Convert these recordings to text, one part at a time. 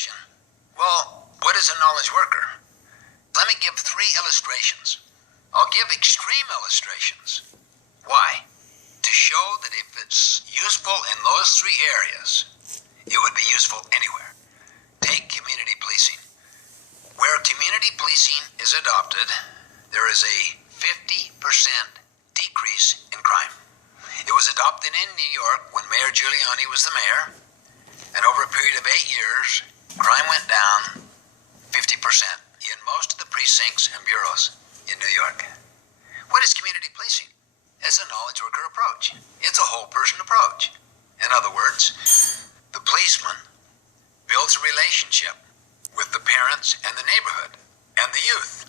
introduction. Well, what is a knowledge worker? Let me give 3 illustrations. I'll give extreme illustrations. Why? To show that if it's useful in those 3 areas, it would be useful anywhere. Take community policing. Where community policing is adopted, there is a 50% decrease in crime. It was adopted in New York when Mayor Giuliani was the mayor, and over a period of 8 years, crime went down 50% in most of the precincts and bureaus in New York. What is community policing? It's a knowledge worker approach. It's a whole person approach. In other words, the policeman builds a relationship with the parents and the neighborhood and the youth.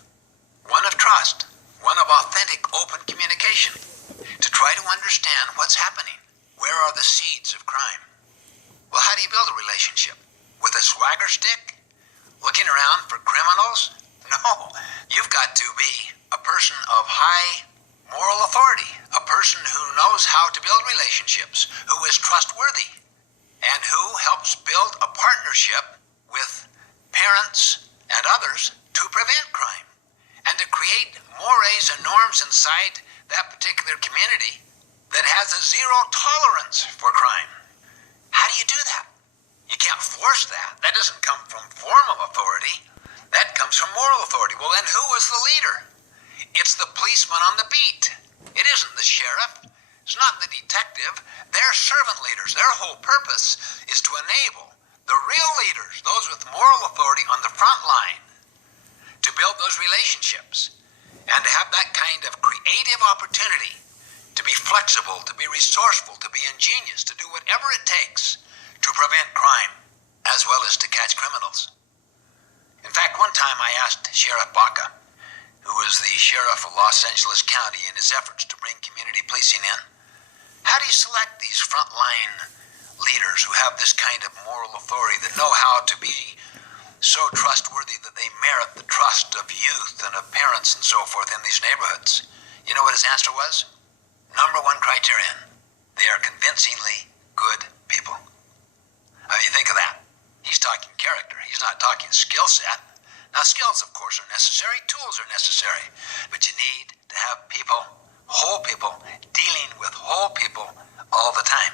One of trust, one of authentic open communication, to try to understand what's happening. Where are the seeds of crime? Well, how do you build a relationship? With a swagger stick? Looking around for criminals? No, you've got to be a person of high moral authority, a person who knows how to build relationships, who is trustworthy, and who helps build a partnership with parents and others to prevent crime and to create mores and norms inside that particular community that has a zero tolerance for crime. How do you do that? You can't force that. That doesn't come from formal authority. That comes from moral authority. Well, then who is the leader? It's the policeman on the beat. It isn't the sheriff. It's not the detective. They're servant leaders. Their whole purpose is to enable the real leaders, those with moral authority on the front line, to build those relationships and to have that kind of creative opportunity to be flexible, to be resourceful, to be ingenious, to do whatever it takes to prevent crime as well as to catch criminals. In fact, one time I asked Sheriff Baca, who was the sheriff of Los Angeles County, in his efforts to bring community policing in, how do you select these frontline leaders who have this kind of moral authority, that know how to be so trustworthy that they merit the trust of youth and of parents and so forth in these neighborhoods? You know what his answer was? Number 1 criterion: they are convincingly good people. Now you think of that. He's talking character. He's not talking skill set. Now skills, of course, are necessary. Tools are necessary. But you need to have people, whole people, dealing with whole people all the time.